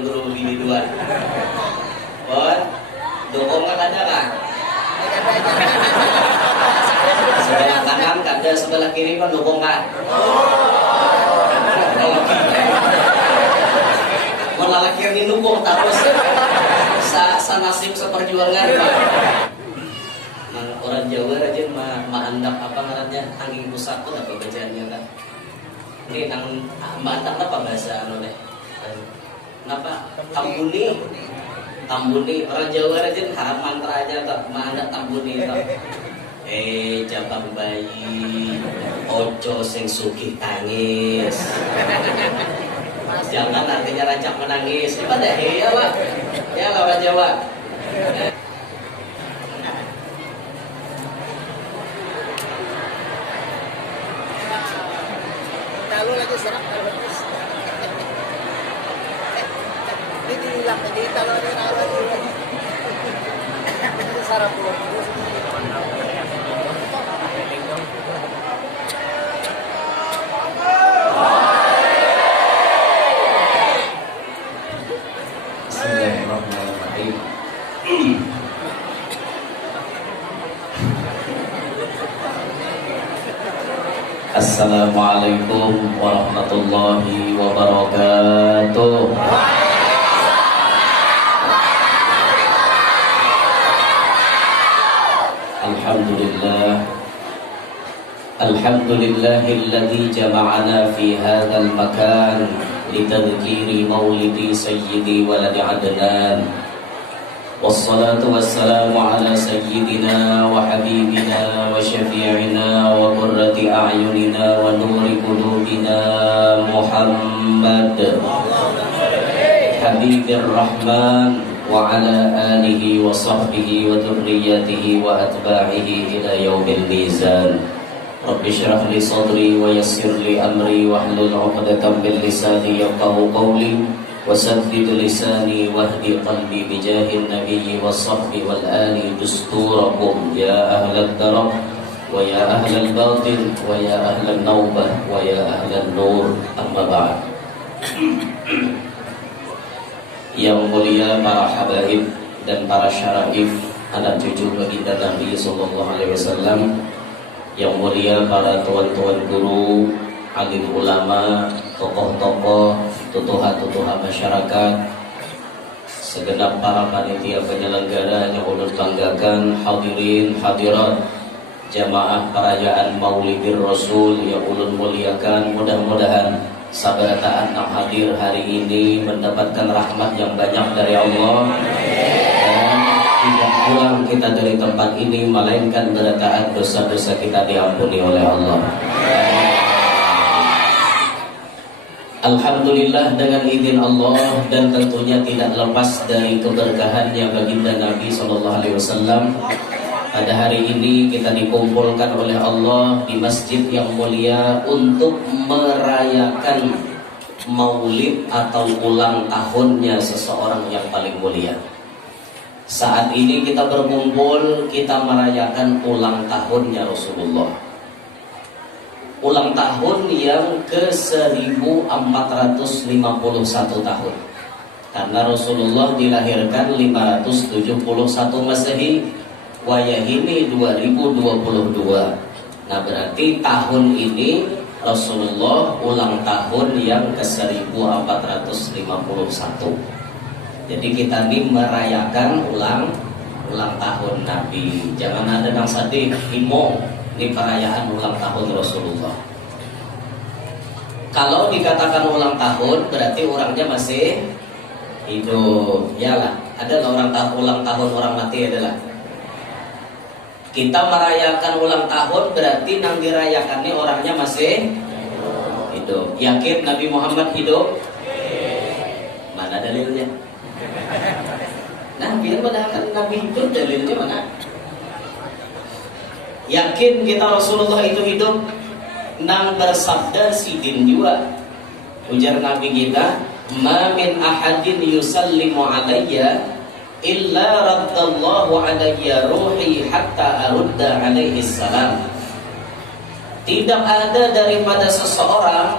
dukung guru bini dua. Bon, dukung kan ada kan? Sebelah kanan ada, sebelah kiri kan dukung kan? Melalaki yang didukung terus nasib seperjuangan Pak. Orang Jawa aja andap apa ngarannya angin pusat pun apa bacaannya kan. Ini nang andap apa bahasa anu deh. Kenapa? Tambuni orang Jawa aja harap mantra aja tak andap tambuni tak. Jabang bayi ojo sing sugih tangis. Jangan artinya rancak menangis. Ini pada ya Pak. Ya orang Jawa. Kalau lagi serap kalau terus. Ini hilang lagi kalau ada awal lagi. Ini sarap dulu. Assalamualaikum warahmatullahi wabarakatuh. Alhamdulillahilladzi jama'ana fi hadzal makan litadhkiri maulidi sayyidi waladi adnan. Wassalatu wassalamu ala sayyidina wa habibina wa syafi'ina wa qurrati a'yunina wa nuri qulubina Muhammad Habibir Rahman wa ala alihi wa sahbihi wa dhurriyyatihi wa atba'ihi ila yaumil mizan. Rabbi shrah li sadri wa yassir li amri wa hlul 'uqdatam min lisani yafqahu qawli وسدد لساني واهدي قلبي بجاه النبي والصحب والآل دستوركم يا أهل الدرب ويا أهل الباطل ويا أهل النوبة ويا أهل النور أما بعد. Yang mulia para habaib dan para syaraif, anak cucu baginda Nabi sallallahu alaihi wasallam, yang mulia para tuan-tuan guru, alim ulama, tokoh-tokoh, tutuha-tutuha masyarakat, segenap para panitia penyelenggara yang ulun banggakan, hadirin hadirat, jamaah perayaan Maulidir Rasul yang ulun muliakan. Mudah-mudahan sabarataan yang hadir hari ini mendapatkan rahmat yang banyak dari Allah dan tidak pulang kita dari tempat ini melainkan bertaat dosa-dosa kita diampuni oleh Allah. Alhamdulillah dengan izin Allah dan tentunya tidak lepas dari keberkahannya baginda Nabi SAW. Pada hari ini kita dikumpulkan oleh Allah di masjid yang mulia untuk merayakan maulid atau ulang tahunnya seseorang yang paling mulia. Saat ini kita berkumpul, kita merayakan ulang tahunnya Rasulullah. Ulang tahun yang ke-1451 tahun. Karena Rasulullah dilahirkan 571 Masehi, wayahini 2022. Nah berarti tahun ini Rasulullah ulang tahun yang ke-1451. Jadi kita ini merayakan ulang tahun Nabi. Jangan ada yang sedih, imong. Ini perayaan ulang tahun Rasulullah. Kalau dikatakan ulang tahun berarti orangnya masih hidup. Yalah, ada ulang tahun orang mati adalah. Kita merayakan ulang tahun berarti yang dirayakannya orangnya masih hidup. Yakin Nabi Muhammad hidup? Mana dalilnya? Nah, biar padahal Nabi hidup, dalilnya mana? Yakin kita Rasulullah itu hidup? Nang bersabda sidin juga. Ujar Nabi kita, "Ma min ahadin yusallimu alayya illa raddallahu alayya ruhi hatta arudda alaihi salam." Tidak ada daripada seseorang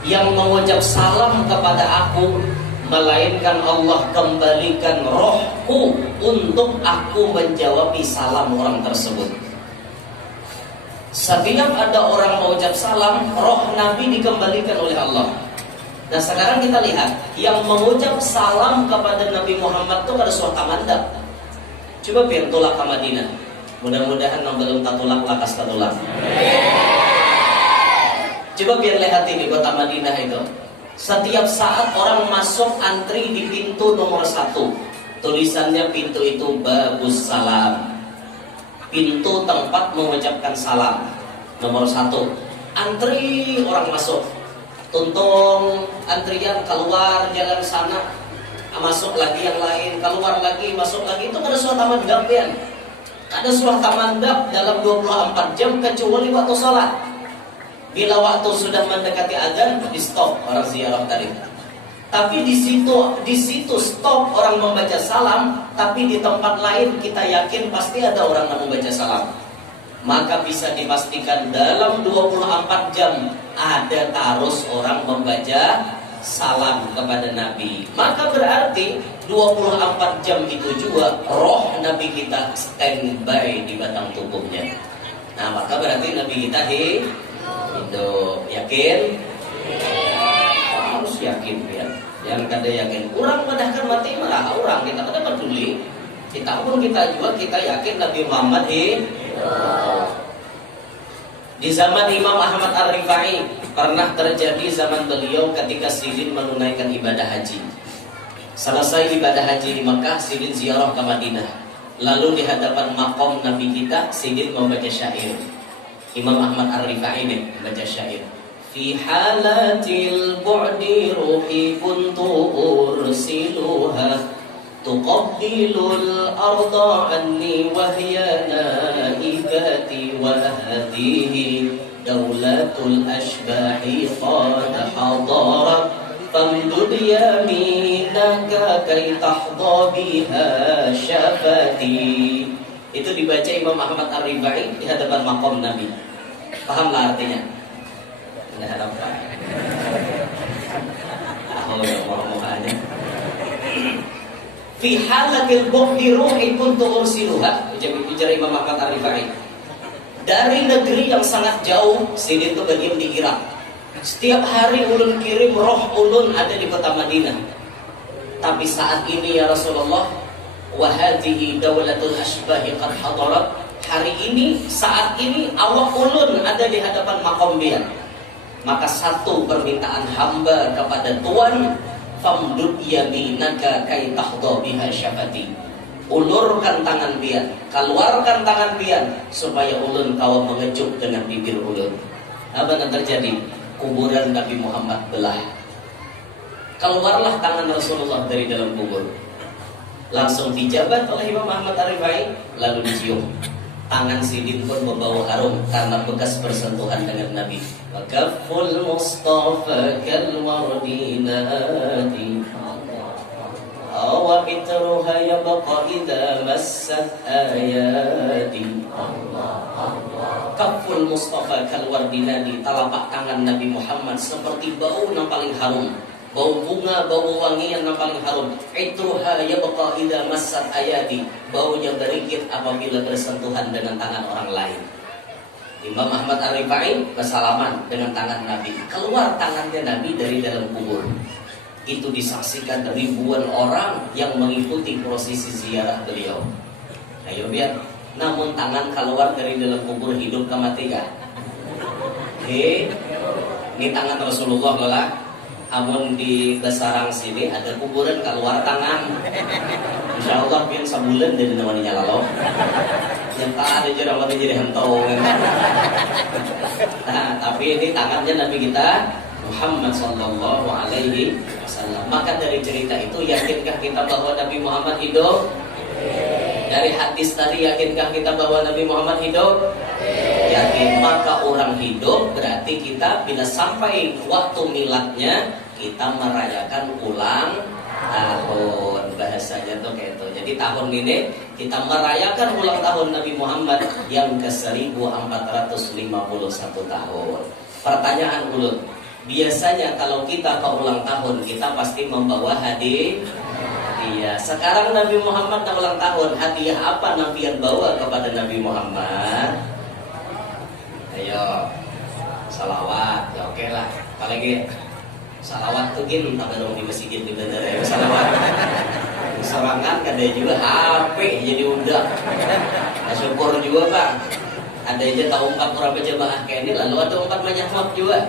yang mengucap salam kepada aku melainkan Allah kembalikan rohku untuk aku menjawab salam orang tersebut. Setiap ada orang mengucap salam, roh Nabi dikembalikan oleh Allah. Nah sekarang kita lihat, yang mengucap salam kepada Nabi Muhammad itu ada suatu mandap. Coba biar tolak ke Madinah. Mudah-mudahan yang belum tatulak lakas tatulak. Coba biar lihat ini kota Madinah itu. Setiap saat orang masuk antri di pintu nomor 1. Tulisannya pintu itu bagus salam. Pintu tempat mengucapkan salam nomor 1. Antri orang masuk. Tuntung antrian keluar jalan sana. Masuk lagi yang lain, keluar lagi, masuk lagi. Itu ada suatu mandap ya. Ada suatu mandap dalam 24 jam kecuali waktu sholat. Bila waktu sudah mendekati azan, di stop orang ziarah tadi. Tapi di situ stop orang membaca salam, tapi di tempat lain kita yakin pasti ada orang yang membaca salam. Maka bisa dipastikan dalam 24 jam ada terus orang membaca salam kepada Nabi. Maka berarti 24 jam itu juga roh Nabi kita standby di batang tubuhnya. Nah maka berarti Nabi kita hidup. Yakin? Harus yakin ya. Yang kada yakin orang padahkan mati marah orang kita kada peduli. Kita pun kita juga kita yakin Nabi Muhammad di zaman Imam Ahmad Ar-Rifai pernah terjadi zaman beliau ketika Sidin menunaikan ibadah haji. Selesai ibadah haji di Mekah, Sidin ziarah ke Madinah. Lalu di hadapan makom Nabi kita, Sidin membaca syair. Imam Ahmad Ar-Rifai ini membaca syair. Fi halatil bu'di ruhi kuntu ursiluha tuqabbilul arda anni wahya naibati wa hadihi daulatul ashbahi qad hadarat famdud yaminaka kay tahdha biha syafati. Itu dibaca Imam Ahmad Ar-Rifai di hadapan makom Nabi. Pahamlah artinya? Anda harapkan. Tahu yang muka-mukanya. Fi halatil bu'di ruhi kuntu ursiluha. Ujar Imam Ahmad Ar-Rifai. Dari negeri yang sangat jauh, Sidin itu berdiam di Irak. Setiap hari ulun kirim roh ulun ada di kota Madinah. Tapi saat ini ya Rasulullah, wa hadhihi daulatul ashbahi qad hadarat. Hari ini, saat ini awak ulun ada di hadapan makom dia. Maka satu permintaan hamba kepada Tuhan, famdud yaminaka kay tahdha biha syafati. Ulurkan tangan pian, keluarkan tangan pian supaya ulun kau mengejuk dengan bibir ulun. Apa yang terjadi? Kuburan Nabi Muhammad belah. Keluarlah tangan Rasulullah dari dalam kubur. Langsung dijabat oleh Imam Ahmad Ar-Rifai, lalu dicium. Tangan Sidin pun membawa harum karena bekas bersentuhan dengan Nabi. Wakaful Mustafa kalwardi nadi awa bitruha yabqa idha massat ayadi. Kaful Mustafa kalwardi nadi, telapak tangan Nabi Muhammad seperti bau yang paling harum. Bau bunga, bau wangian yang paling harum. Itruha yabqa idza massat ayadi, baunya berikit apabila bersentuhan dengan tangan orang lain. Imam Ahmad Ar-Rifai bersalaman dengan tangan Nabi. Keluar tangannya Nabi dari dalam kubur. Itu disaksikan ribuan orang yang mengikuti prosesi ziarah beliau. Ayo biar, namun tangan keluar dari dalam kubur hidup ke mati gak? Ini tangan Rasulullah lah. Amun di Besarang sini ada kuburan keluar tangan. Insya Allah pian sebulan dari namanya nyalalo. Yang tak ada jerawat jadi hentau. Nah, tapi ini tangannya Nabi kita Muhammad Sallallahu Alaihi Wasallam. Maka dari cerita itu, yakinkah kita bahwa Nabi Muhammad hidup? Dari hadis tadi, yakinkah kita bahwa Nabi Muhammad hidup? Yakin. Maka orang hidup berarti kita bila sampai waktu miladnya kita merayakan ulang tahun. Bahasanya tuh kayak itu. Jadi tahun ini kita merayakan ulang tahun Nabi Muhammad yang ke 1451 tahun. Pertanyaan ulun, Biasanya kalau kita ke ulang tahun, kita pasti membawa hadiah. Sekarang Nabi Muhammad ulang tahun, hadiah apa Nabi yang bawa kepada Nabi Muhammad? Ayo, salawat. Ya oke lah. Apalagi salawat tuh gini, tak dong di masjid di bener ya salawat. Serangan ada juga HP jadi udah. Syukur juga Pak. Ada aja tahu 4 orang berjamaah kayak ini, lalu ada 4 menyahmat juga.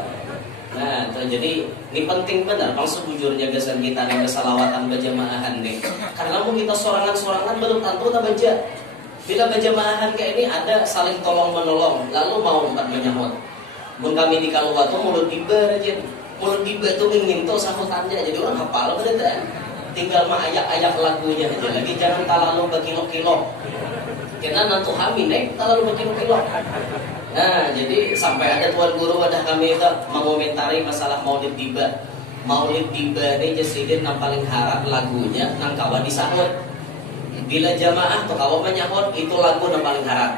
Nah, jadi ini penting benar kalau sebujurnya gesan kita nih kesalawatan berjamaahan nih. Karena mau kita sorangan-sorangan belum tentu tak baca. Bila berjamaahan kayak ini ada saling tolong menolong, lalu mau 4 menyahmat. Mun kami di Kaluwato mulut tiba aja. Mulut tiba itu ingin tuh sahutannya, jadi orang hafal bener. Tinggal mah ayak-ayak lagunya aja lagi, jangan terlalu berkilo-kilo. Karena nanti kami naik terlalu berkilo-kilo. Nah, jadi sampai ada tuan guru wadah kami itu mengomentari masalah Maulid Tiba. Maulid Tiba ini jesidin yang paling harap lagunya nang kawan disahut. Bila jamaah tuh kawan menyahut itu lagu yang paling harap.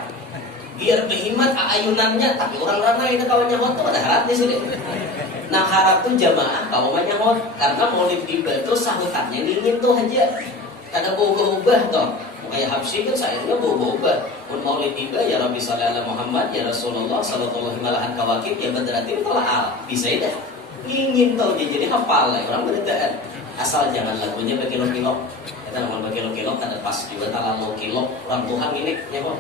Biar berhemat ayunannya, tapi orang ramai itu kawan nyahut tuh ada harap di sini. Nah harap tuh jamaah kawan menyahut karena Maulid Tiba itu sahutannya dingin tuh aja. Kada ubah toh. Kayak Habsyi kan sayangnya berubah. Mun Maulid Tiba ya Rabbi sholli ala Muhammad ya Rasulullah sallallahu alaihi kawakib ya berarti telah bisa dah. Ingin tahu jadi hafal lah orang berdaan. Asal jangan lagunya berkilo-kilo. Kita ngomong berkilo-kilo kada pas juga terlalu kilo orang Tuhan ini nyaho.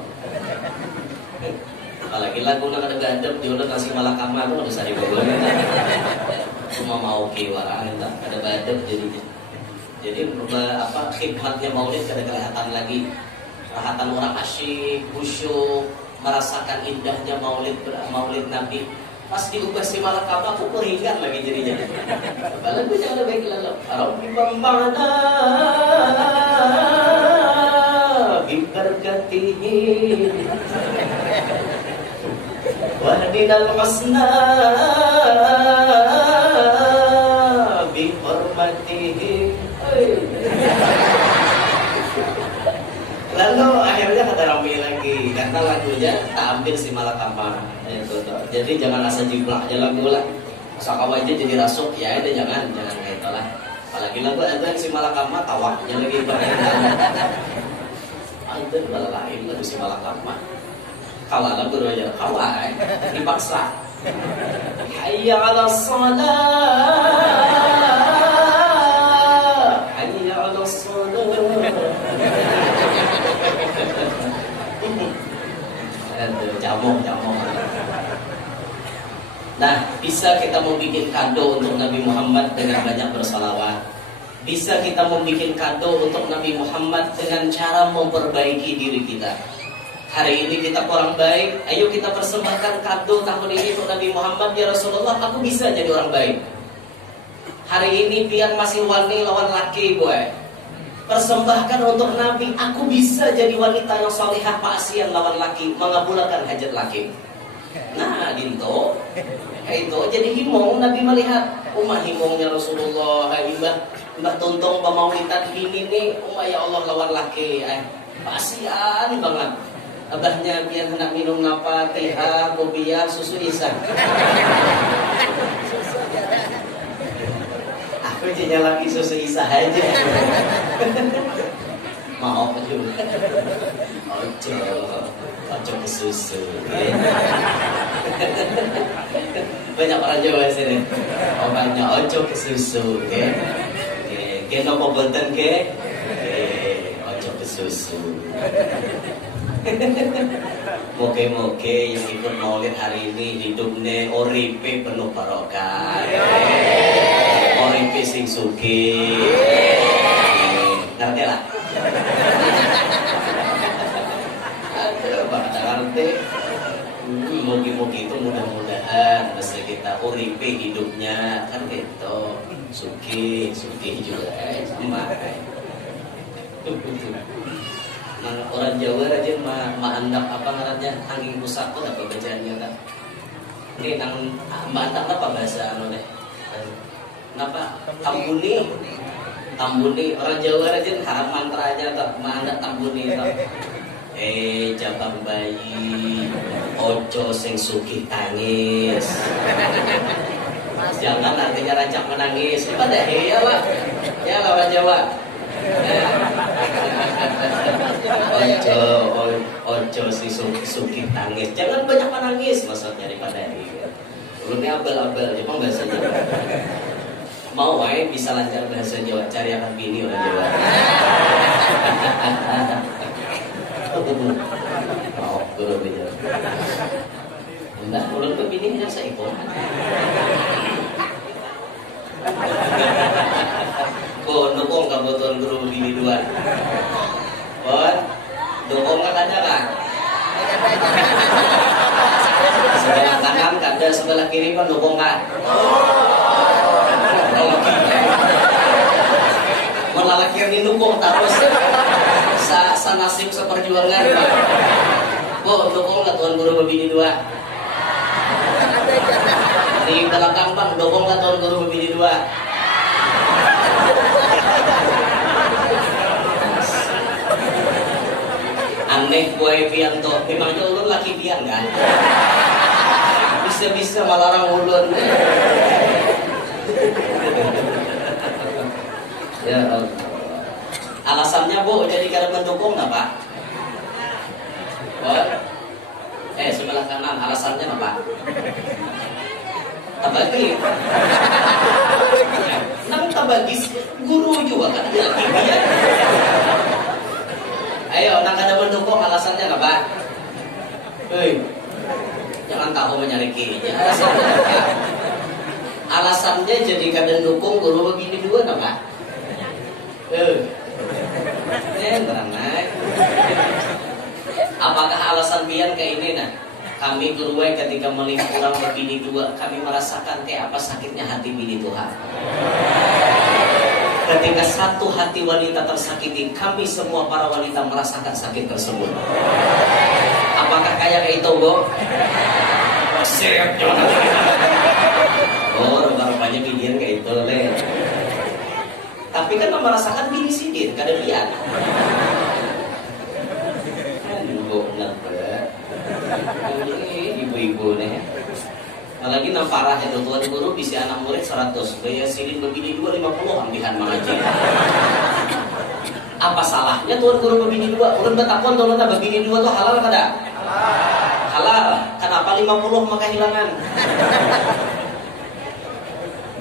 Apalagi lagu nak ada gadep dia udah kasih malakama tuh udah sari bawa. Cuma mau kiwarang entah ada gadep jadinya. Jadi khidmatnya Maulid kada kelihatan lagi. Rahatan orang asyik, khusyuk, merasakan indahnya Maulid Nabi. Pas diubah si malakama aku keringat lagi jadinya. Lagu jangan baik lalu. Rabbi bambana biberkatihi wahdinal husna bihormatihi. Lalu akhirnya kata Rami lagi karena lagunya tak ambil si malakama itu. Jadi jangan asal jiplak aja lagu lah. Asal kawan aja jadi rasuk ya itu jangan kayak itu lah. Apalagi lagu ada si malakama tawaknya lagi berkaitan. Itu adalah lain lagu si malakama. Kalah lagu aja kalah dipaksa. Hayya 'alas shalah. Hayya 'alas shalah. Jamong. Nah, bisa kita membuat kado untuk Nabi Muhammad dengan banyak bersalawat. Bisa kita membuat kado untuk Nabi Muhammad dengan cara memperbaiki diri kita. Hari ini kita kurang baik, ayo kita persembahkan kado tahun ini untuk Nabi Muhammad. Ya Rasulullah, aku bisa jadi orang baik. Hari ini biar masih wani lawan laki gue. Persembahkan untuk Nabi, aku bisa jadi wanita yang salihah paasian lawan laki, mengabulkan hajat laki. Nah, itu jadi himong Nabi melihat himongnya Rasulullah, mbah tontong pemaulitan ini nih, ya Allah lawan laki, paasian banget. Abahnya biar hendak minum apa, teh, kopi, susu isan. Aku jadinya lagi susu isa aja. Mau juga. Ojo ke susu. Banyak orang Jawa sini. Banyak ojo ke susu. Kena pembuatan ke? Ojo ke susu. Moga-moga yang ikut maulid hari ini hidupnya oripe penuh barokah. Oripe sing sugih. Ngerti lah. Aduh, bakal ngerti. Moga-moga itu mudah-mudahan mesti kita oripe hidupnya kan gitu. Sugih juga sama. Nah, orang Jawa aja andap apa ngarannya angin rusak pun apa bacaannya kan. Ini nang andap apa bahasa anu deh. Kenapa? Tambuni orang Jawa aja harap mantranya tuh andap tambuni tuh. Jabang bayi ojo sing sugih tangis. Jangan artinya rancak menangis. Pada ya lah. Ya lawan Jawa. Ojo si suki tangis. Jangan banyak menangis maksudnya daripada ini. Ulunnya abal-abal Jepang bahasa Jawa. Mau bisa lancar bahasa Jawa, cari akan bini orang Jawa. Mau guru beda. Enggak, ulun ke bini yang saya ikut. Dukung kebutuhan guru bini 2. Dukung kan ada kan? Sebelah kanan ada, sebelah kiri kan dukung kan? Malah kiri dukung terus. Nasib seperjuangan. Dukung lah tuan guru bini 2. Di belakang bang, dukung lah tuan guru bini 2. Aneh gue pian tuh, memangnya ulun laki pian kan? Bisa-bisa melarang ulun. Ya Allah. Alasannya Bu, jadi karena mendukung apa? Sebelah kanan, alasannya apa? Tabagi. Nang tabagi guru juga kan ada laki pian. Ayo, nak ada mendukung alasannya apa? Jangan tahu mencari kirinya. Alasannya apa? Alasannya jadi kadang dukung guru begini 2 apa? Apakah alasan pian kayak ini nah? Kami guru ketika melihat orang begini 2, kami merasakan kayak apa sakitnya hati bini Tuhan. Ketika satu hati wanita tersakiti, kami semua para wanita merasakan sakit tersebut. Apakah kayak itu, Bu? Siap, jangan. Rupanya binian kayak itu, Le. Tapi kan merasakan bini sidin, kada lihat. Aduh, kenapa? Ini ibu-ibu nih. Lagi nang parah itu tuan guru bisa anak murid 100, bayar sidin begini 250 ambihan mengaji. Apa salahnya tuan guru begini 2? Ulun betakon tuan begini 2 tuh halal kada? Halal. Kenapa 50 maka hilangan?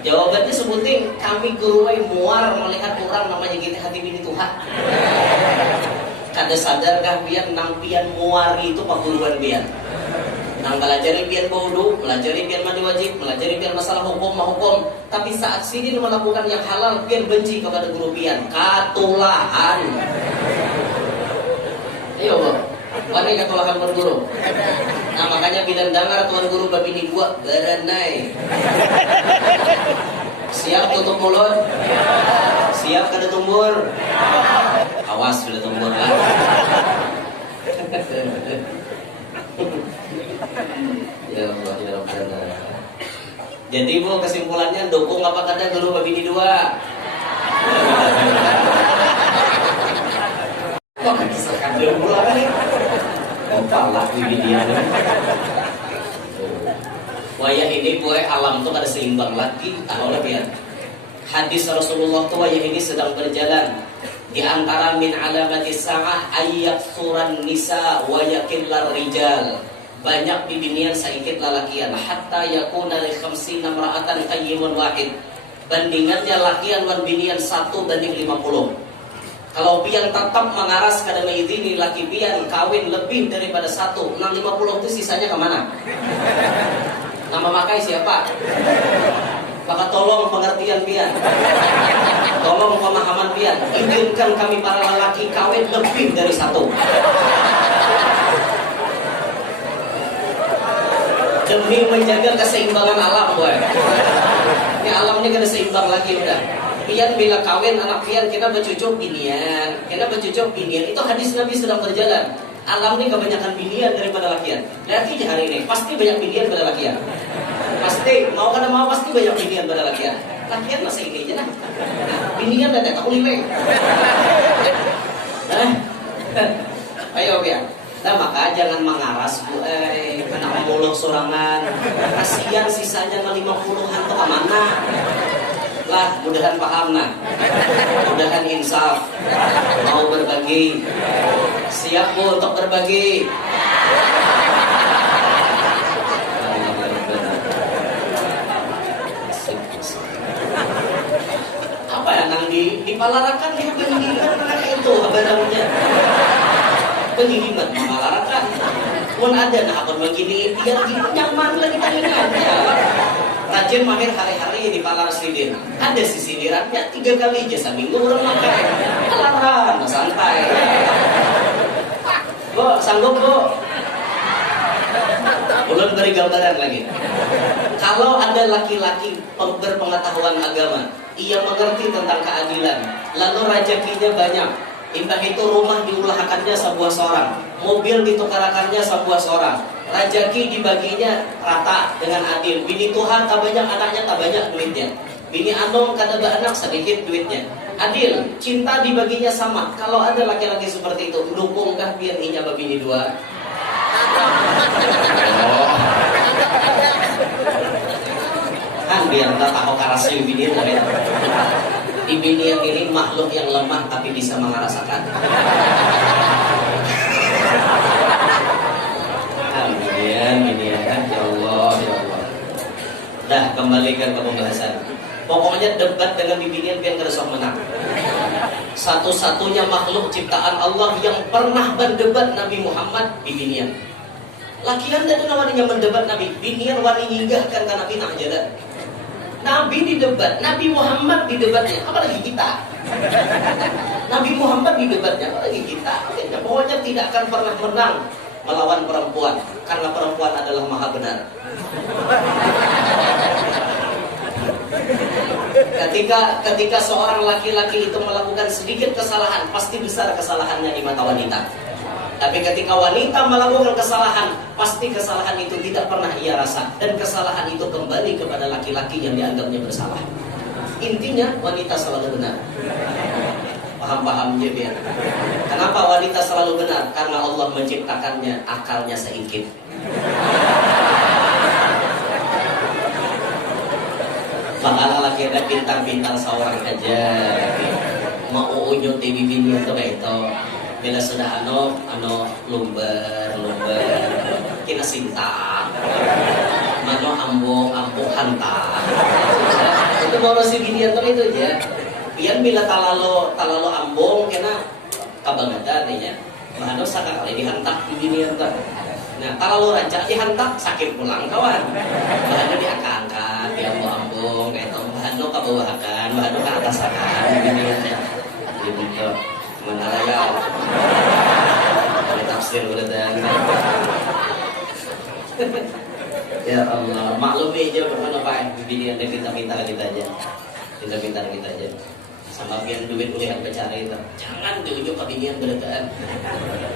Jawabannya sebutin, kami guru muar melihat orang namanya kita hati bini Tuhan. Kada sadarkah biar nang pian muar itu paguruan biar. Nang pelajari pian bodoh, pelajari pian mandi wajib, pelajari pian masalah hukum. Tapi saat sini melakukan yang halal, pian benci kepada guru pian. Katulahan. Ayo Bu, mana katulahan berguru? Nah makanya bila dengar tuan guru babini 2 berenai. Siap tutup mulut? Siap kada tumbur? Awas sudah tumbur lah. Ya Allah, ya Rabbana. Jadi Bu, kesimpulannya dukung apa kada guru babini 2? Kok kisahkan dulu apa nih? Ompalah dia. Wayah ini buat alam tuh kada seimbang lagi. Tahu lah ya. Hadis Rasulullah tuh wayah ini sedang berjalan. Di antara min alamati sa'ah ayyak suran nisa wa yakillar rijal. Banyak di dunia saikit lalakian hatta yakuna li 50 imra'atan qayyimun wahid. Bandingannya lakian wan binian 1:50. Kalau pian tetap mengaras kada meidini laki pian kawin lebih daripada 1, 50 itu sisanya kemana? Nama makai siapa? Maka tolong pengertian pian, tolong pemahaman pian. Izinkan kami para lelaki kawin lebih dari 1. Demi menjaga keseimbangan alam, boy. Ini alam ini kada seimbang lagi udah. Pian bila kawin anak pian kita bercucuk binian, itu hadis Nabi sedang berjalan. Alam ini kebanyakan binian daripada lakian. Lihat aja hari ini pasti banyak binian pada lakian. Pasti mau kada mau pasti banyak binian pada lakian. Lakian masa ini aja lah. Binian dah tak ulileng. Ayo pian. Nah maka jangan mengaras bu, anak muluk sorangan. Kasihan sisanya na 50-an tuh kemana? Lah, mudahan paham nah. Mudahan insaf. Mau berbagi. Siap bu untuk berbagi. Apa ya nang dipalarakan ya penginginan itu apa namanya? Penginginan dipalarakan. Pun ada nah apa begini biar nyaman lagi tangannya. Rajin mahir hari-hari di palar sidir. Ada si sindirannya 3 kali aja seminggu orang makan. Palaran santai. Bu, sanggup bu? Belum beri gambaran lagi. Kalau ada laki-laki berpengetahuan agama, ia mengerti tentang keadilan, lalu rezekinya banyak. Entah itu rumah diulahakannya sebuah seorang, mobil ditukarakannya sebuah seorang, rezeki dibaginya rata dengan adil. Bini Tuhan tak banyak anaknya, tak banyak duitnya. Bini Andong kada anak sedikit duitnya. Adil, cinta dibaginya sama. Kalau ada laki-laki seperti itu, dukungkah biar inya bini 2? Kan biar tak tahu karasi bini itu. Di bini yang ini makhluk yang lemah tapi bisa merasakan. Kemudian ya Allah, ya Allah. Dah kembalikan ke pembahasan. Pokoknya debat dengan bibinian biar nggak usah menang. Satu-satunya makhluk ciptaan Allah yang pernah berdebat Nabi Muhammad bibinian. Lakian dan waninya mendebat Nabi, binian wani nyinggahkan ke Nabi nak jalan. Nabi didebat, Nabi Muhammad didebatnya, apalagi kita. Nabi Muhammad didebatnya, apalagi kita. Pokoknya tidak akan pernah menang melawan perempuan, karena perempuan adalah maha benar. Ketika seorang laki-laki itu melakukan sedikit kesalahan, pasti besar kesalahannya di mata wanita. Tapi ketika wanita melakukan kesalahan, pasti kesalahan itu tidak pernah ia rasa. Dan kesalahan itu kembali kepada laki-laki yang dianggapnya bersalah. Intinya wanita selalu benar. Paham-paham ya biar. Kenapa wanita selalu benar? Karena Allah menciptakannya akalnya sedikit. Makanya laki ada pintar-pintar seorang aja. Mau unyut di bibirnya tuh kayak itu. Bila sudah lumber kina sinta mano ambung hantar itu baru si binian tuh itu aja pian bila talalo ambung kena kabangatan ya mano sakali dihantak binian tuh. Nah talalo rancak dihantak sakit pulang kawan mano diangkat diambung kayak itu mano kabawakan mano ke atasakan binian ya gitu. Menaraya ada tafsir udah ya Allah maklum aja pernah apa bini anda pintar-pintar kita aja sama pian duit ulihan bicara itu jangan diujuk ke binian berdaan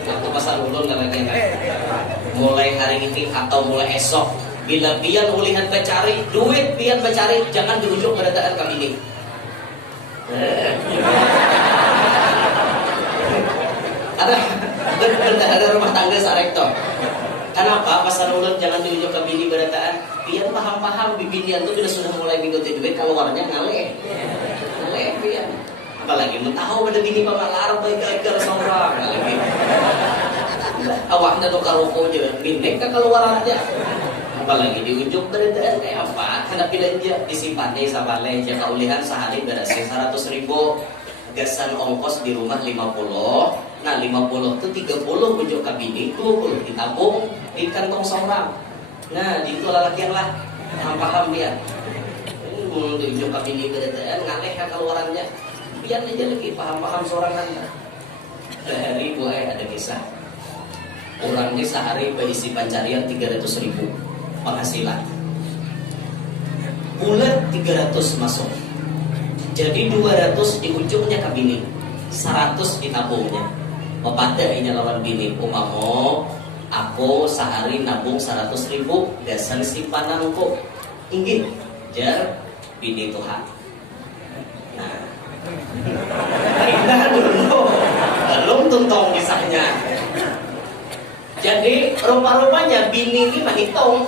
waktu pasar ulun lagi mulai hari ini atau mulai esok bila pian ulihan becari duit pian becari jangan diujuk berdaan ke bini. Ada rumah tangga sarekto. Kenapa pasar ulun jangan diujuk ke bini berataan? Biar paham-paham bibinian tuh bila sudah mulai mengikuti duit keluarnya ngaleh biar. Apalagi tahu pada bini pamalar baik-baik seorang lagi. Awaknya tuh karoko aja binek ke keluarannya. Apalagi diujuk berataan kayak apa? Karena pilih dia disimpan deh sabale aja kaulihan sehari berasal 100.000. Gasan ongkos di rumah 50. Nah 50 itu 30 ujuk ke bini, 20 ditabung di kantong seorang. Nah itu lelaki yang lah paham dia. Ujuk ke bini berdaan ngaleh ke keluarannya. Biar aja lagi paham seorang kan. Sehari buai ada kisah. Orangnya sehari berisi pencarian 300.000 penghasilan. Bulan 300 masuk. Jadi 200 di ujungnya ke bini, 100 ditabungnya. Mepadainya lawan bini, umamo aku sehari nabung 100.000 gasan simpananku. Inggih, jar bini Tuhan. Nah, indah dulu, belum tuntong kisahnya. Jadi rupa-rupanya bini ini mah hitung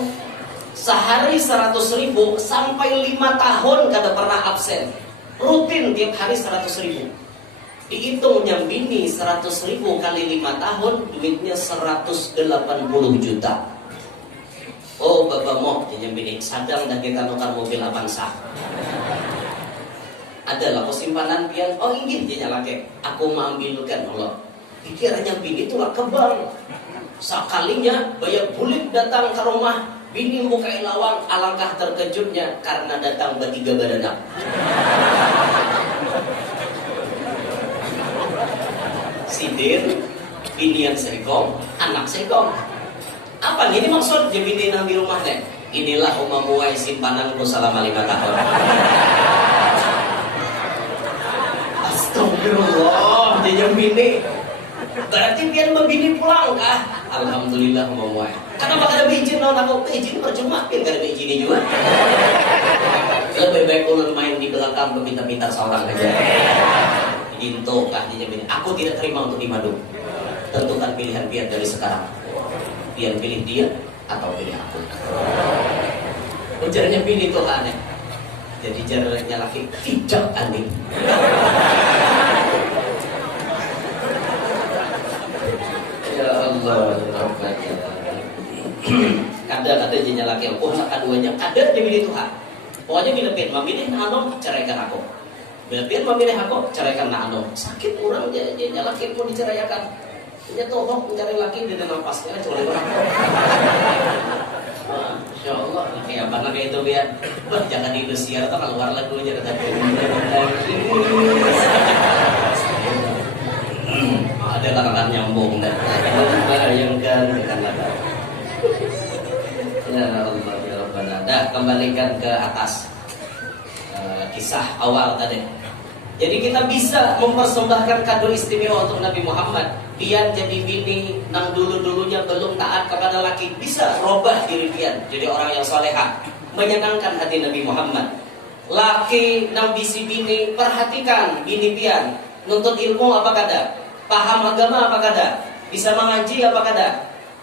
sehari 100.000 sampai 5 tahun kada pernah absen. Rutin tiap hari 100.000. Dihitungnya bini 100.000 kali 5 tahun, duitnya 180 juta. Oh bapak mau jadi bini sadang dan kita nukar mobil Avanza. Adalah simpanan pian. Oh ingin dia laki. Aku mau ambilkan Allah. Pikirannya bini itu lah kebal. Sekalinya banyak bulik datang ke rumah, bini mukai lawang, alangkah terkejutnya karena datang bertiga beranak. Sidir, binian seekong, anak seekong. Apa ini maksud jadi bini nang di rumah nih? Inilah umamuai simpananku selama 5 tahun. Astagfirullah, dia bini. Berarti biar membini pulang kah? Alhamdulillah umamuai. Kenapa kada izin non aku? Izin percuma, biar kada izin juga. Lebih baik ulun main di belakang meminta-minta seorang aja. Into kah dia bini? Aku tidak terima untuk dimadu. Tentukan pilihan biar dari sekarang. Biar pilih dia atau pilih aku. Ujarnya bini itu aneh. Jadi jaraknya laki tidak aneh. Ya Allah, kada jadinya laki aku nak kaduanya kada demi Tuhan. Pokoknya bila pian memilih anom ceraikan aku. Bila pian memilih aku ceraikan anom. Sakit orang jadinya laki pun diceraikan. Dia tohok mencari laki di dalam pasnya kecuali orang. Masya Allah, kayak apa kayak itu biar. Jangan di Indosiar atau keluar lagunya tetapi. Ada larangan nyambung dan bayangkan dengan latar. Ya Allah ya Rabbana. Dah kembalikan ke atas kisah awal tadi. Jadi kita bisa mempersembahkan kado istimewa untuk Nabi Muhammad. Pian jadi bini nang dulunya belum taat kepada laki, bisa robah diri pian jadi orang yang solehah, menyenangkan hati Nabi Muhammad. Laki nang bisi bini, perhatikan bini pian nuntut ilmu apa kada, paham agama apa kada, bisa mengaji apa kada,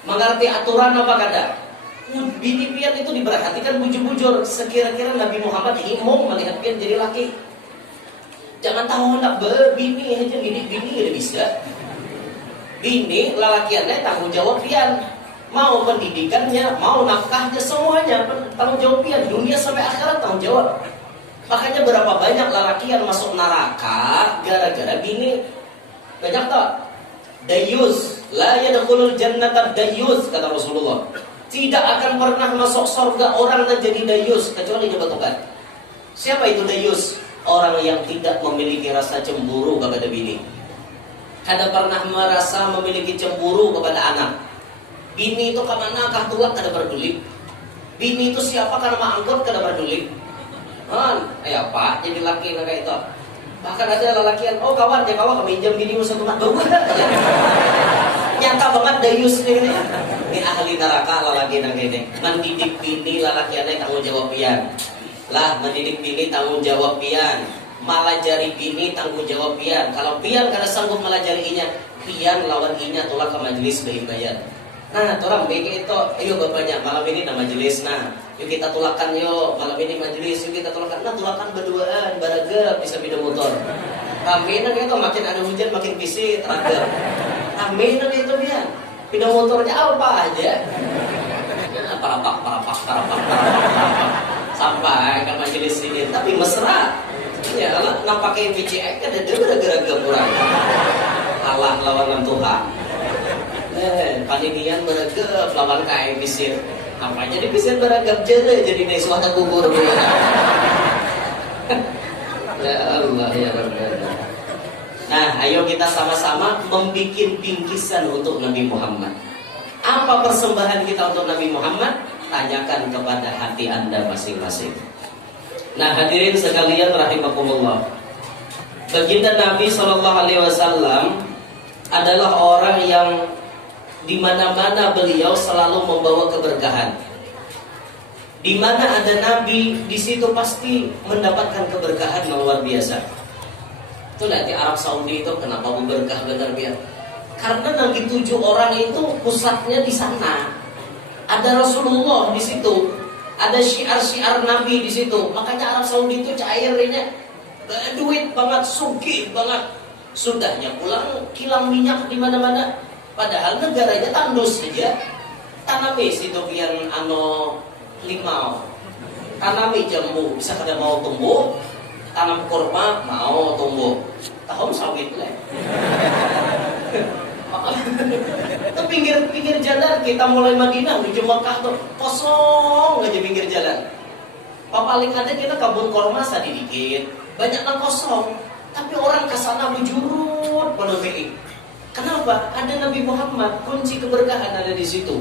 mengerti aturan apa kada. Bini pian itu diperhatikan bujur-bujur. Sekira-kira Nabi Muhammad himung melihat pian jadi laki. Jangan tahu nak berbini aja, bini ada bisa. Bini lelakiannya tanggung jawab pian. Mau pendidikannya, mau nafkahnya, semuanya tanggung jawab pian. Dunia sampai akhirat tanggung jawab. Makanya berapa banyak lelaki yang masuk neraka gara-gara bini. Banyak tak? Dayus, la yadkhulul jannata dayus, kata Rasulullah. Tidak akan pernah masuk surga orang yang jadi dayus kecuali dia bertobat. Siapa itu dayus? Orang yang tidak memiliki rasa cemburu kepada bini. Kada pernah merasa memiliki cemburu kepada anak. Bini itu kemana kah tuak kada peduli. Bini itu siapa karena angkut kada peduli. Apa jadi laki kayak itu. Bahkan ada lelaki yang kawan kami pinjam binimu satu mat bawa. Nyata banget dayus nih. Ini ahli neraka lelaki nang kene. Mendidik bini lelakiannya tanggung jawab pian. Lah mendidik bini tanggung jawab pian, malajari bini tanggung jawab pian. Kalau pian kada sanggup malajarinya, pian lawan inya tolak ke majelis bayar. Nah, orang BK itu, ayo bapaknya malam ini na majelis nah. Yuk kita tulakan yuk malam ini majelis, yuk kita tulakan. Nah, tulakan berduaan, baragap bisa pindah motor. Kami nang itu makin ada hujan makin pisit ragap. Kami nang itu pian. Pindah motornya apa aja. Parapak. Sampai ke majelis ini, tapi mesra. Ya, nampaknya VCI kan ada gara-gara kurang. Allah lawan Tuhan. Paninian beragam lawan KM bisir. Apa jadi bisir beragam jadi nih suatu gugur. Ya Allah ya Rabbana. Nah, ayo kita sama-sama membuat bingkisan untuk Nabi Muhammad. Apa persembahan kita untuk Nabi Muhammad? Tanyakan kepada hati Anda masing-masing. Nah, hadirin sekalian rahimakumullah. Baginda Nabi SAW adalah orang yang di mana-mana beliau selalu membawa keberkahan. Di mana ada Nabi, di situ pasti mendapatkan keberkahan yang luar biasa. Itu lihat di Arab Saudi itu kenapa berkah benar biar. Karena Nabi 7 orang itu pusatnya di sana. Ada Rasulullah di situ. Ada syiar-syiar Nabi di situ. Makanya Arab Saudi itu cairnya duit banget, sugih banget. Sudahnya pulang kilang minyak di mana-mana. Padahal negaranya tandus saja. Tanami situ pian limau. Tanami jambu bisa kada mau tumbuh. Tanam kurma mau tumbuh. Tahun sawit lah. Itu pinggir jalan kita mulai Madinah menuju Mekah tuh kosong aja pinggir jalan. Paling ada kita kebun korma sedikit, banyak yang kosong. Tapi orang kesana bujurut penuh. Kenapa? Ada Nabi Muhammad, kunci keberkahan ada di situ.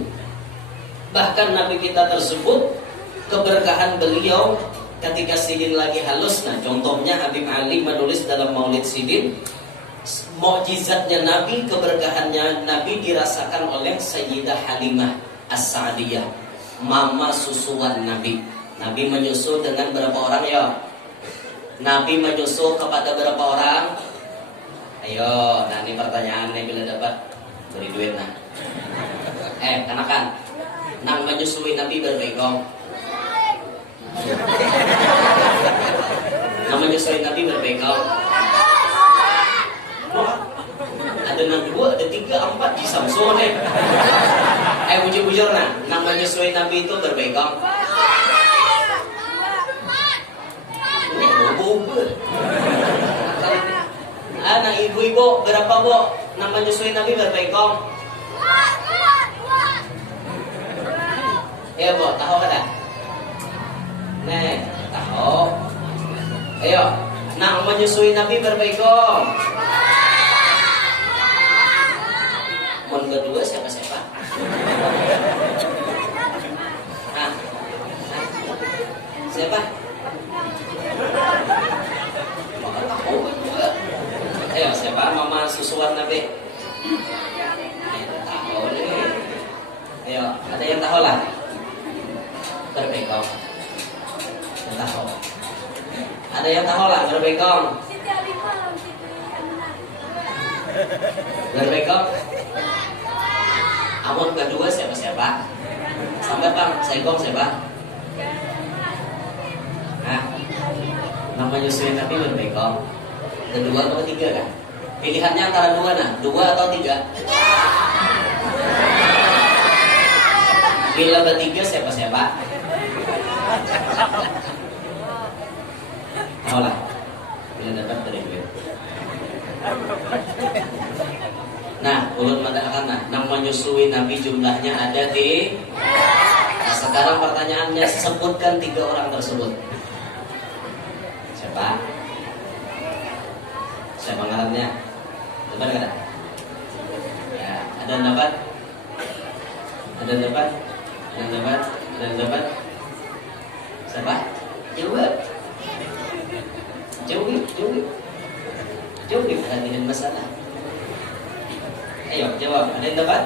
Bahkan Nabi kita tersebut keberkahan beliau ketika sidin lagi halus. Nah, contohnya Habib Ali menulis dalam Maulid Sidin, mukjizatnya Nabi, keberkahannya Nabi dirasakan oleh Sayyidah Halimah As-Sa'diyah, mama susuan Nabi. Nabi menyusu dengan berapa orang ya? Nabi menyusu kepada berapa orang? Ayo, nah ini pertanyaannya bila dapat beri duit nah. Kanakan, nang menyusui Nabi berpegong. Nang menyusui Nabi berpegong. Ada nang 2, ada 3, 4 di Samsung nih. Bujur-bujur nah, nang menyusui Nabi itu berpegang. Ini bobo. Nah ibu-ibu berapa bu nang menyusui Nabi berpegang? Ya bu, tahu kada? Nih, tahu. Ayo, nang menyusui Nabi berpegang. Mon kedua siapa-siapa? Siapa? Ayo, siapa mama susuan Nabi? Tahu nih. Ayo, ada yang tahu lah? Berbekong. Yang tahu. Ada yang tahu lah berbekong? Berbekong. Amun kedua siapa-siapa? Sampai bang, Saigong siapa? Nama nyusuin Nabi berbekong. Kedua atau ketiga kan? Pilihannya antara 2 nah, 2 atau 3? Bila bertiga siapa-siapa? Tahu lah. Bila dapat dari duit. Nah, ulun mengatakan nang menyusui Nabi jumlahnya ada di. Nah, sekarang pertanyaannya, sebutkan 3 orang tersebut. Siapa? Siapa ngarannya? Dapat kada? Ya, ada yang dapat? Ada yang dapat? Ada yang dapat? Ada yang dapat? Siapa? Jawab. Jawab perhatian masalah. Ayo jawab. Ada yang dapat?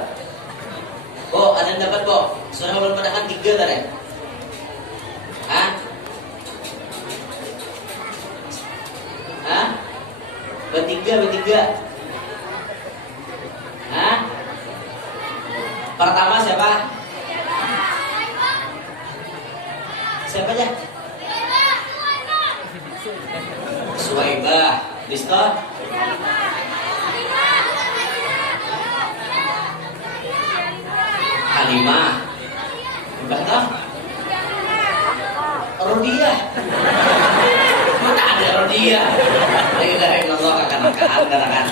Oh, ada yang dapat kok. Sudah ulun padakan 3 tadi. Hah? Bertiga. Hah? Pertama siapa? Siapa aja? Suwaibah. Listo? Halimah. Udah toh? Rodiah. Mana ada Rodiah? La ilaha illallah katakan.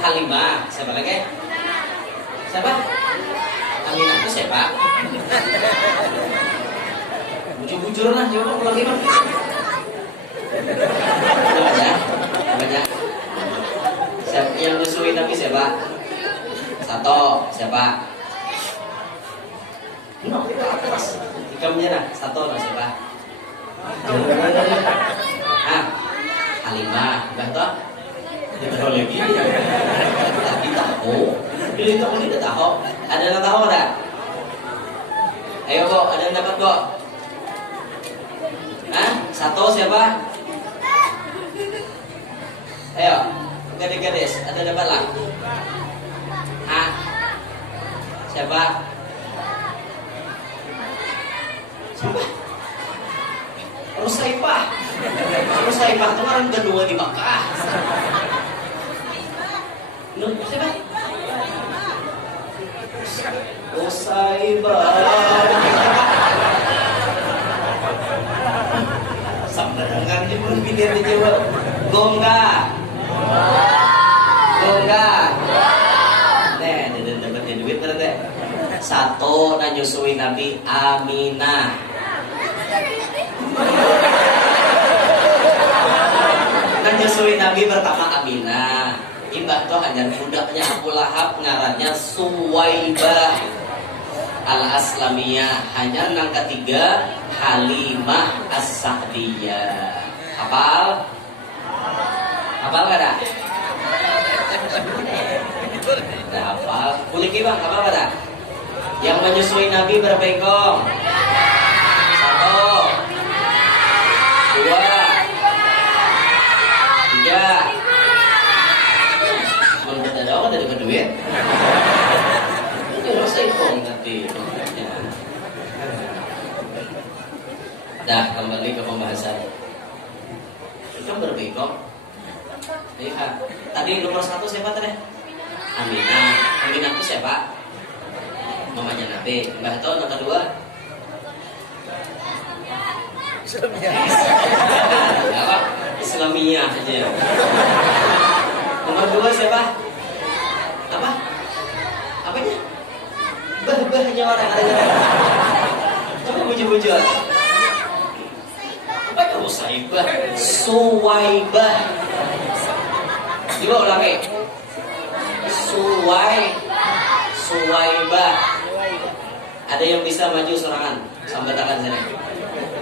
Halimah. Siapa lagi? Siapa? Aminah itu siapa? Bujur-bujur lah, coba pulang lima. Banyak. Siapa yang nyusuin Nabi siapa? Satu, siapa? No, atas. Ikamnya nah, satu nah siapa? Halimah, udah toh? Tidak tahu lagi. Tadi tahu. Pilih tahu ini tidak tahu. Ada yang tahu ada? Ayo kok, ada yang dapat kok? Satu siapa? Ayo, Gadis-gadis, ada dapat lah. Ah, siapa? Siapa? Rusaibah. Rusaibah itu orang kedua di Makkah. Siapa? Rusaibah. Sambarangan dia pun pindah di Jawa. Gongga. Gongga. Nih, dia dapetin duit berarti. Satu nyusui Nabi Aminah. Nyusui Nabi pertama Aminah. Ibah tuh hanya budaknya Abu Lahab ngarannya Suwaibah Al-Aslamiyah. Hanya yang ketiga Halimah As-Sa'diyah. Hafal? Hafal gak ada? Udah hafal. Kuliki bang, hafal gak ada? Yang menyusui Nabi berapa ekor? 1 2 3. Kalau kita ada orang dari duit. Ini harus ekor nanti. Dah, kembali ke pembahasan. Itu berapa ekor? Lihat. Tadi nomor 1 siapa tadi? Aminah. Aminah itu siapa? Mamanya Nabi. Mbah Ton nomor 2. Islamiyah. Apa? Islamiyah aja. Nomor 2 siapa? Apa? Apanya? Bah-bahnya orang ada. Coba buju-buju. Apa itu Rusaibah? Suwaibah. Coba ulangi. Suwaibah. Ada yang bisa maju sorangan? Sampai tangan sini.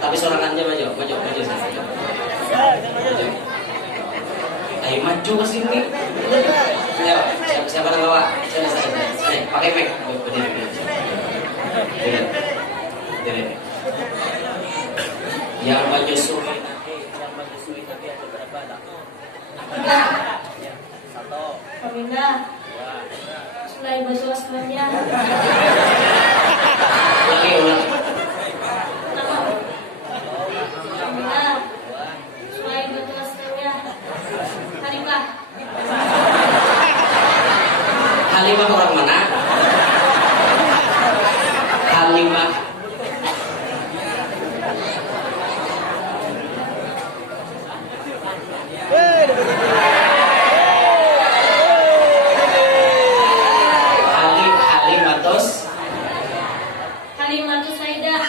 Tapi sorangannya maju sini. Maju. Ayo maju ke sini. Ayo, siapa yang bawa? Sini, pakai mic. Berdiri. Yang menyusui Nabi ada berapa tak? 1 Aminah. Selain bahasa Aslamnya. Ulangi. Aminah. Selain bahasa Aslamnya. Halimah. Halimah orang mana? Halimah. Halimatu Saidah.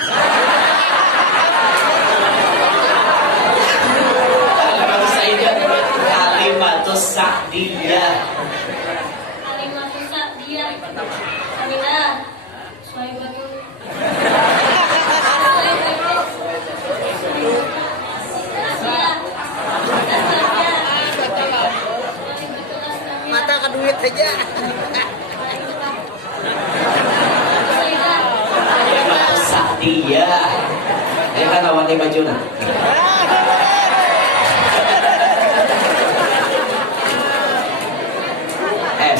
Halimatu Sa'diyah. Halimatu Sa'diyah. Aminah. Suwaibatu. Mata ke duit aja. Halimatu Sa'diyah. Dia kan awalnya maju nah.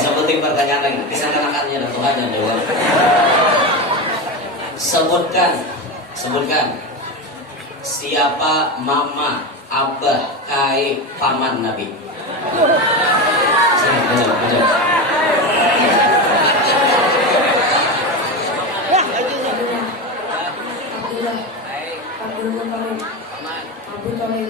Sebutin pertanyaan lagi. Kesana-anakannya dan Tuhan yang jawab. Sebutkan. Siapa mama, abah, kai, paman Nabi? Sini, maju. Abu Talib.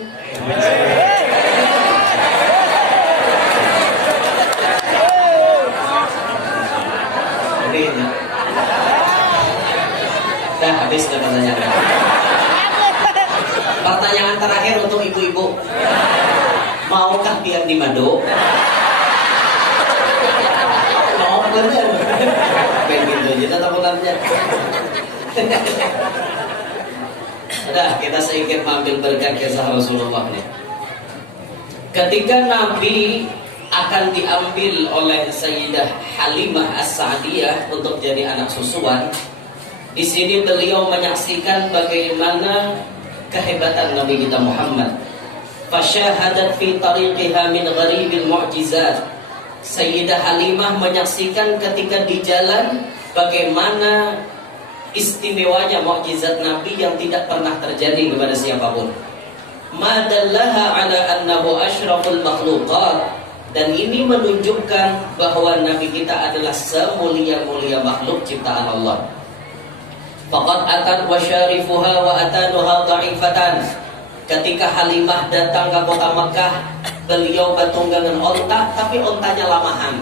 Dah habis pertanyaan. Pertanyaan terakhir untuk ibu-ibu. Maukah biar dimadu? Mau bener. Pengen gitu aja takutannya. Udah, kita sedikit ambil berkat kisah Rasulullah nih. Ketika Nabi akan diambil oleh Sayyidah Halimah As-Sa'diyah untuk jadi anak susuan, di sini beliau menyaksikan bagaimana kehebatan Nabi kita Muhammad fasyahadat fi tariqiha min gharibil mu'jizat. Sayyidah Halimah menyaksikan ketika di jalan bagaimana istimewanya mukjizat Nabi yang tidak pernah terjadi kepada siapapun. Madallaha ala annahu asyraful makhluqat, dan ini menunjukkan bahwa Nabi kita adalah semulia-mulia makhluk ciptaan Allah. Faqad atat wa syarifuha wa atanuha dha'ifatan. Ketika Halimah datang ke kota Mekah, beliau bertunggangan onta, tapi ontanya lamahan.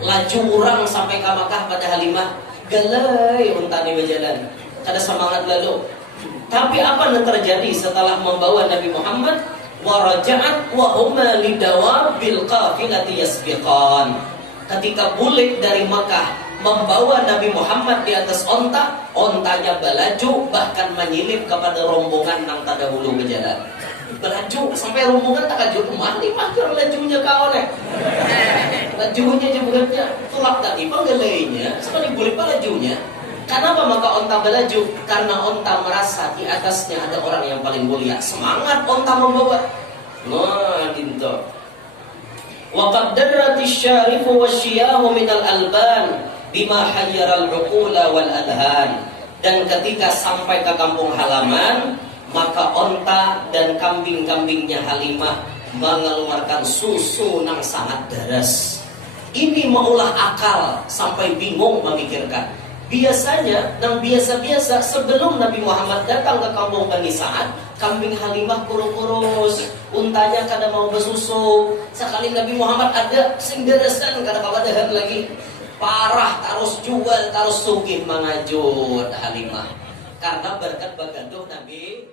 Laju orang sampai ke Mekah pada Halimah, galai onta ini berjalan, kada semangat lalu. Tapi apa yang terjadi setelah membawa Nabi Muhammad? Waraja'at wa huma lidawabil qafilati yasbiqan. Ketika balik dari Mekah membawa Nabi Muhammad di atas onta, ontanya belaju bahkan menyilip kepada rombongan yang terdahulu berjalan. Belaju sampai rombongan tak kaju mali makar lajunya kau oleh. Lajunya juga tulak tadi penggelainya, seperti boleh lajunya. Kenapa maka onta belaju? Karena onta merasa di atasnya ada orang yang paling mulia. Semangat onta membawa. Nah, gitu. Wa qaddaratis syarifu wasyiyahu minal alban bima hayyaral uqula wal adhan. Dan ketika sampai ke kampung halaman, maka onta dan kambing-kambingnya Halimah mengeluarkan susu yang sangat deras. Ini maulah akal sampai bingung memikirkan. Biasanya, yang biasa-biasa sebelum Nabi Muhammad datang ke kampung Bani Sa'ad, kambing Halimah kurus-kurus, untanya kada mau bersusu. Sekali Nabi Muhammad ada sing deresan kada pawadahan lagi. Parah, terus jual, terus sugih mengajut Halimah. Karena berkat bagaduh Nabi